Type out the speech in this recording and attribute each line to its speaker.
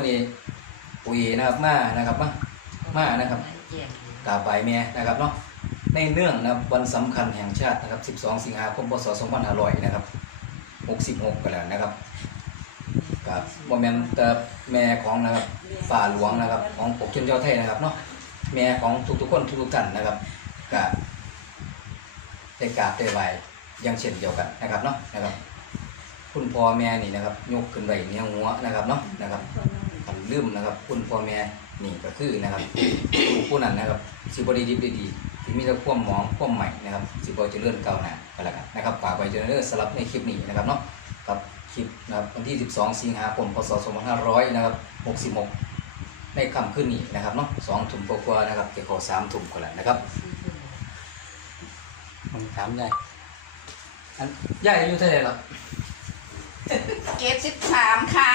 Speaker 1: มื่อนี้ปุ๋ยนะครับมานะครับมามานะครับ
Speaker 2: เจียง
Speaker 1: กราบไหว้แม่นะครับเนาะในเนื่องนะครับวันสำคัญแห่งชาตินะครับ 12 สิงหาคมพศ2500นะครับ66กันแล้วนะครับกับว่าแม่นแต่แม่ของนะครับฝ่าหลวงนะครับของปกชนชาวไทยนะครับเนาะแม่ของทุกๆคนทุกๆท่านนะครับกับได้กราบได้ไหว้อยังเช่นเดียวกันนะครับเนาะนะครับ คุณพ่อแม่นี่นะครับ ยกขึ้นไว้เหนี่ยหัวนะครับเนาะนะครับ ผมลืมนะครับ คุณพ่อแม่นี่ก็คือนะครับลูกผู้นั้นนะครับสิบดีดีดีที่มีแต่ควมหมองควมใหม่นะครับสิบเจริญก้าหนาก็แล้วกันนะครับฝากไว้เจริญสำหรับในคลิปนี้นะครับเนาะกับคลิปนะครับวันที่ 12 สิงหาคมพศ2500นะครับ66 ในค่ำคืนนี้นะครับเนาะสองทุ่มกว่าๆนะครับจะขอสามทุ่มก็แล้วนะครับผมถามยายอันยายอายุเท่าไหร่หรอ
Speaker 2: เกตสิบสามค่ะ